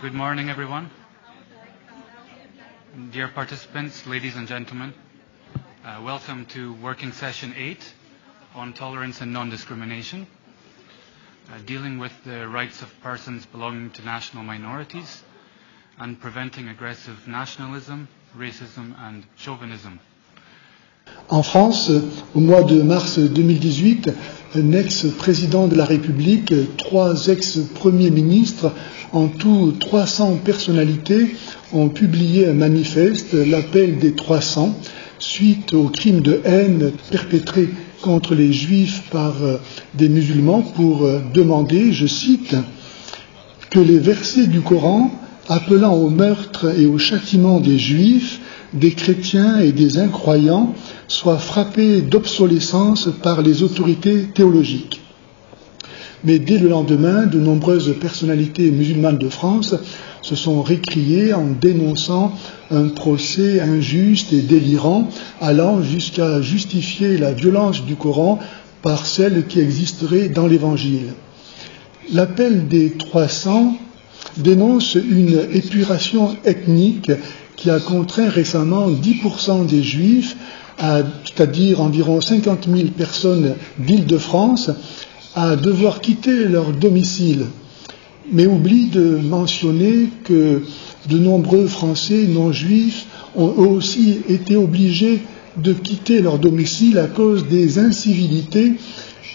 Good morning, everyone. Dear participants, ladies and gentlemen, welcome to Working Session 8 on Tolerance and Non-Discrimination, dealing with the rights of persons belonging to national minorities and preventing aggressive nationalism, racism and chauvinism. En France, au mois de mars 2018, un ex-président de la République, 3 ex-premiers ministres, en tout 300 personnalités ont publié un manifeste, l'appel des 300, suite aux crimes de haine perpétrés contre les Juifs par des musulmans pour demander, je cite, que les versets du Coran appelant au meurtre et au châtiment des Juifs, des chrétiens et des incroyants soient frappés d'obsolescence par les autorités théologiques. Mais dès le lendemain, de nombreuses personnalités musulmanes de France se sont récriées en dénonçant un procès injuste et délirant, allant jusqu'à justifier la violence du Coran par celle qui existerait dans l'Évangile. L'appel des 300 dénonce une épuration ethnique qui a contraint récemment 10% des Juifs, c'est-à-dire environ 50 000 personnes d'Île-de-France, à devoir quitter leur domicile, mais oublie de mentionner que de nombreux Français non-juifs ont eux aussi été obligés de quitter leur domicile à cause des incivilités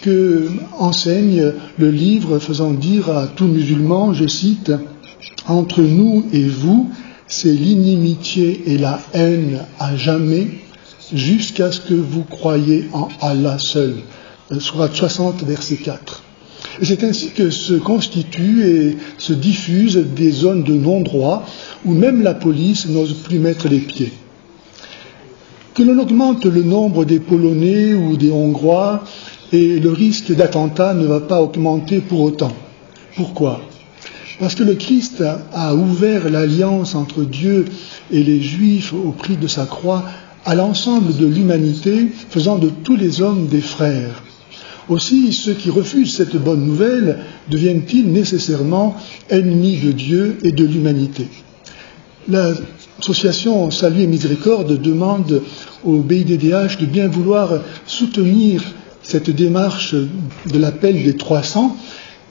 que enseigne le livre faisant dire à tout musulman, je cite, « Entre nous et vous, c'est l'inimitié et la haine à jamais, jusqu'à ce que vous croyiez en Allah seul. » Sourate 60, verset 4. Et c'est ainsi que se constituent et se diffusent des zones de non-droit où même la police n'ose plus mettre les pieds. Que l'on augmente le nombre des Polonais ou des Hongrois, et le risque d'attentat ne va pas augmenter pour autant. Pourquoi ? Parce que le Christ a ouvert l'alliance entre Dieu et les Juifs au prix de sa croix à l'ensemble de l'humanité, faisant de tous les hommes des frères. Aussi, ceux qui refusent cette bonne nouvelle deviennent-ils nécessairement ennemis de Dieu et de l'humanité. L'association Salut et Miséricorde demande au BIDDH de bien vouloir soutenir cette démarche de l'appel des 300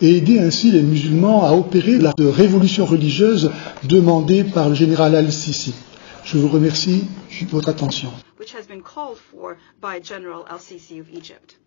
et aider ainsi les musulmans à opérer la révolution religieuse demandée par le général Al-Sisi. Je vous remercie de votre attention. Which has been called for by General Al-Sisi of Egypt.